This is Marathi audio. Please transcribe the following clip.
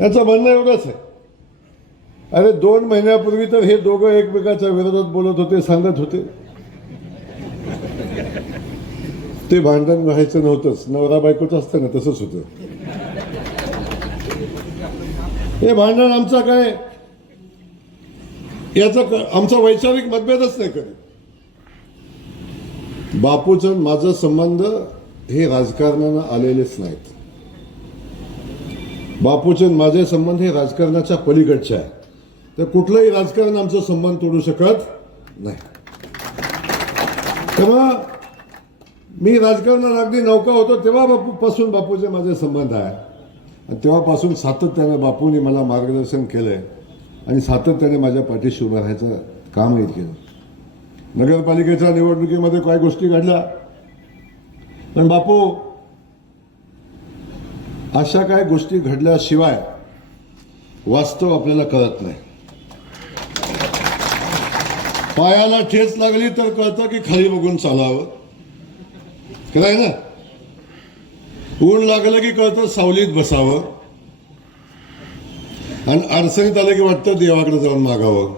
याचं म्हणणं एवढंच आहे. अरे 2 महिन्यापूर्वी तर हे दोघं एकमेकाच्या विरोधात बोलत होते, सांगत होते. ते भांडण व्हायचं नव्हतंच, नवरा बायकोचं असतं ना तसंच होतं. हे भांडण आमचं काय, याचा आमचा वैचारिक मतभेदच नाही कधी. बापूचं माझं संबंध हे राजकारणानं आलेलेच नाहीत. बापूचे माझे संबंध हे राजकारणाच्या पलीकडचे आहे. तर कुठलंही राजकारण आमचा संबंध तोडू शकत नाही. तेव्हा मी राजकारणात अगदी नौका होतो तेव्हा बापूपासून बापूचे माझे संबंध आहे. आणि तेव्हापासून सातत्याने बापूंनी मला मार्गदर्शन केलंय आणि सातत्याने माझ्या पाठीशी उभं राहायचं कामही केलं. नगरपालिकेच्या निवडणुकीमध्ये काही गोष्टी घडल्या, पण बापू अशा काय गोष्टी घडल्याशिवाय वास्तव आपल्याला कळत नाही. पायाला ठेच लागली तर कळतं की खाली बघून चालावं, खरं आहे ना. ऊन लागलं की कळतं सावलीत बसावं, आणि अडचणीत आलं की वाटतं देवाकडे जाऊन मागावं.